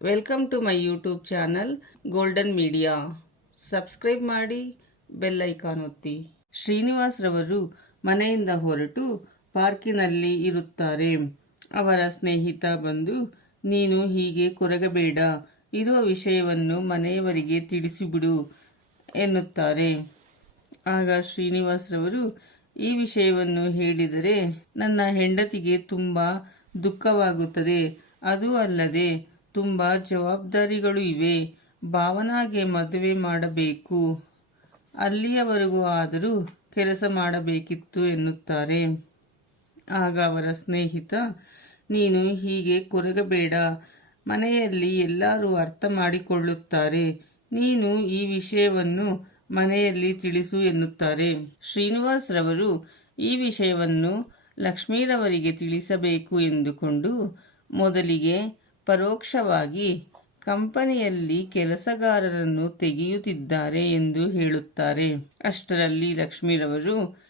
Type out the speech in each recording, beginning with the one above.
Welcome to my YouTube channel golden media subscribe ಮಾಡಿ bell icon ಒತ್ತಿ. ಶ್ರೀನಿವಾಸ್ ರವರು ಮನೆಯಿಂದ ಹೊರಟು ಪಾರ್ಕಿನಲ್ಲಿ ಇರುತ್ತಾರೆ. ಅವರ ಸ್ನೇಹಿತ ಬಂದು, ನೀನು ಹೀಗೆ ಕೊರಗಬೇಡ, ಇರುವ ವಿಷಯವನ್ನು ಮನೆಯವರಿಗೆ ತಿಳಿಸಿಬಿಡು, ಎನ್ನುತ್ತಾರೆ. ಆಗ ಶ್ರೀನಿವಾಸ್ ರವರು, ಈ ವಿಷಯವನ್ನು ಹೇಳಿದರೆ ನನ್ನ ಹೆಂಡತಿಗೆ ತುಂಬ ದುಃಖವಾಗುತ್ತದೆ. ಅದು ಅಲ್ಲದೆ ತುಂಬ ಜವಾಬ್ದಾರಿಗಳು ಇವೆ. ಭಾವನಾಗೆ ಮದುವೆ ಮಾಡಬೇಕು. ಅಲ್ಲಿಯವರೆಗೂ ಆದರೂ ಕೆಲಸ ಮಾಡಬೇಕಿತ್ತು ಎನ್ನುತ್ತಾರೆ. ಆಗ ಅವರ ಸ್ನೇಹಿತ, ನೀನು ಹೀಗೆ ಕೊರಗಬೇಡ. ಮನೆಯಲ್ಲಿ ಎಲ್ಲರೂ ಅರ್ಥ ಮಾಡಿಕೊಳ್ಳುತ್ತಾರೆ. ನೀನು ಈ ವಿಷಯವನ್ನು ಮನೆಯಲ್ಲಿ ತಿಳಿಸು ಎನ್ನುತ್ತಾರೆ. ಶ್ರೀನಿವಾಸ್ ರವರು ಈ ವಿಷಯವನ್ನು ಲಕ್ಷ್ಮೀರವರಿಗೆ ತಿಳಿಸಬೇಕು ಎಂದುಕೊಂಡು ಮೊದಲಿಗೆ ಪರೋಕ್ಷವಾಗಿ ಕಂಪನಿಯಲ್ಲಿ ಕೆಲಸಗಾರರನ್ನು ತೆಗೆಯುತ್ತಿದ್ದಾರೆ ಎಂದು ಹೇಳುತ್ತಾರೆ. ಅಷ್ಟರಲ್ಲಿ ಲಕ್ಷ್ಮೀರವರು,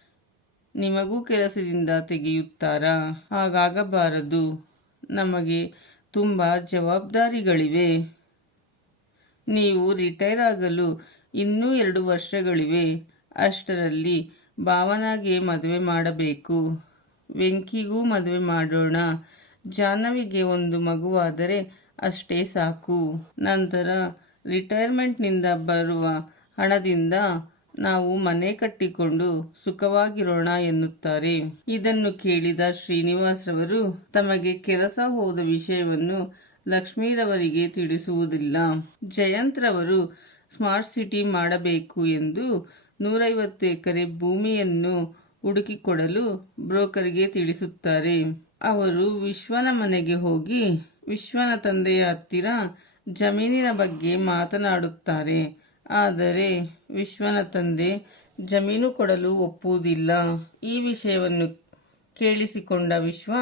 ನಿಮಗೂ ಕೆಲಸದಿಂದ ತೆಗೆಯುತ್ತಾರಾ? ಹಾಗಾಗಬಾರದು. ನಮಗೆ ತುಂಬ ಜವಾಬ್ದಾರಿಗಳಿವೆ. ನೀವು ರಿಟೈರ್ ಆಗಲು ಇನ್ನೂ ಎರಡು ವರ್ಷಗಳಿವೆ. ಅಷ್ಟರಲ್ಲಿ ಭಾವನಾಗೆ ಮದುವೆ ಮಾಡಬೇಕು. ವೆಂಕಿಗೂ ಮದುವೆ ಮಾಡೋಣ. ಜಾಹ್ನವಿಗೆ ಒಂದು ಮಗುವಾದರೆ ಅಷ್ಟೇ ಸಾಕು. ನಂತರ ರಿಟೈರ್ಮೆಂಟ್ನಿಂದ ಬರುವ ಹಣದಿಂದ ನಾವು ಮನೆ ಕಟ್ಟಿಕೊಂಡು ಸುಖವಾಗಿರೋಣ ಎನ್ನುತ್ತಾರೆ. ಇದನ್ನು ಕೇಳಿದ ಶ್ರೀನಿವಾಸ್ರವರು ತಮಗೆ ಕೆಲಸ ಹೋದ ವಿಷಯವನ್ನು ಲಕ್ಷ್ಮೀರವರಿಗೆ ತಿಳಿಸುವುದಿಲ್ಲ. ಜಯಂತ್ರವರು ಸ್ಮಾರ್ಟ್ ಸಿಟಿ ಮಾಡಬೇಕು ಎಂದು ನೂರೈವತ್ತು ಎಕರೆ ಭೂಮಿಯನ್ನು ಹುಡುಕಿಕೊಡಲು ಬ್ರೋಕರ್ಗೆ ತಿಳಿಸುತ್ತಾರೆ. ಅವರು ವಿಶ್ವನ ಮನೆಗೆ ಹೋಗಿ ವಿಶ್ವನ ತಂದೆಯ ಹತ್ತಿರ ಜಮೀನಿನ ಬಗ್ಗೆ ಮಾತನಾಡುತ್ತಾರೆ. ಆದರೆ ವಿಶ್ವನ ತಂದೆ ಜಮೀನು ಕೊಡಲು ಒಪ್ಪುವುದಿಲ್ಲ. ಈ ವಿಷಯವನ್ನು ಕೇಳಿಸಿಕೊಂಡ ವಿಶ್ವ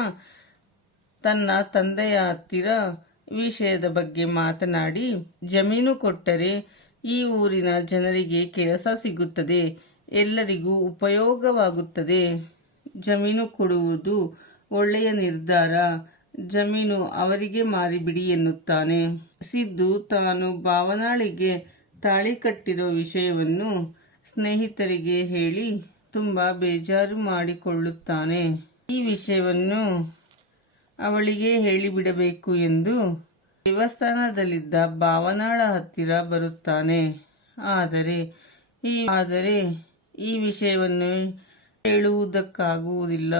ತನ್ನ ತಂದೆಯ ಹತ್ತಿರ ವಿಷಯದ ಬಗ್ಗೆ ಮಾತನಾಡಿ, ಜಮೀನು ಕೊಟ್ಟರೆ ಈ ಊರಿನ ಜನರಿಗೆ ಕೆಲಸ ಸಿಗುತ್ತದೆ. ಎಲ್ಲರಿಗೂ ಉಪಯೋಗವಾಗುತ್ತದೆ. ಜಮೀನು ಕೊಡುವುದು ಒಳ್ಳೆಯ ನಿರ್ಧಾರ. ಜಮೀನು ಅವರಿಗೆ ಮಾರಿಬಿಡಿ ಎನ್ನುತ್ತಾನೆ. ಸಿದ್ದು ತಾನು ಭಾವನಾಳಿಗೆ ತಾಳಿ ಕಟ್ಟಿರೋ ವಿಷಯವನ್ನು ಸ್ನೇಹಿತರಿಗೆ ಹೇಳಿ ತುಂಬ ಬೇಜಾರು ಮಾಡಿಕೊಳ್ಳುತ್ತಾನೆ. ಈ ವಿಷಯವನ್ನು ಅವಳಿಗೆ ಹೇಳಿಬಿಡಬೇಕು ಎಂದು ದೇವಸ್ಥಾನದಲ್ಲಿದ್ದ ಭಾವನಾಳ ಹತ್ತಿರ ಬರುತ್ತಾನೆ. ಆದರೆ ಈ, ಆದರೆ ಈ ವಿಷಯವನ್ನು ಹೇಳುವುದಕ್ಕಾಗುವುದಿಲ್ಲ.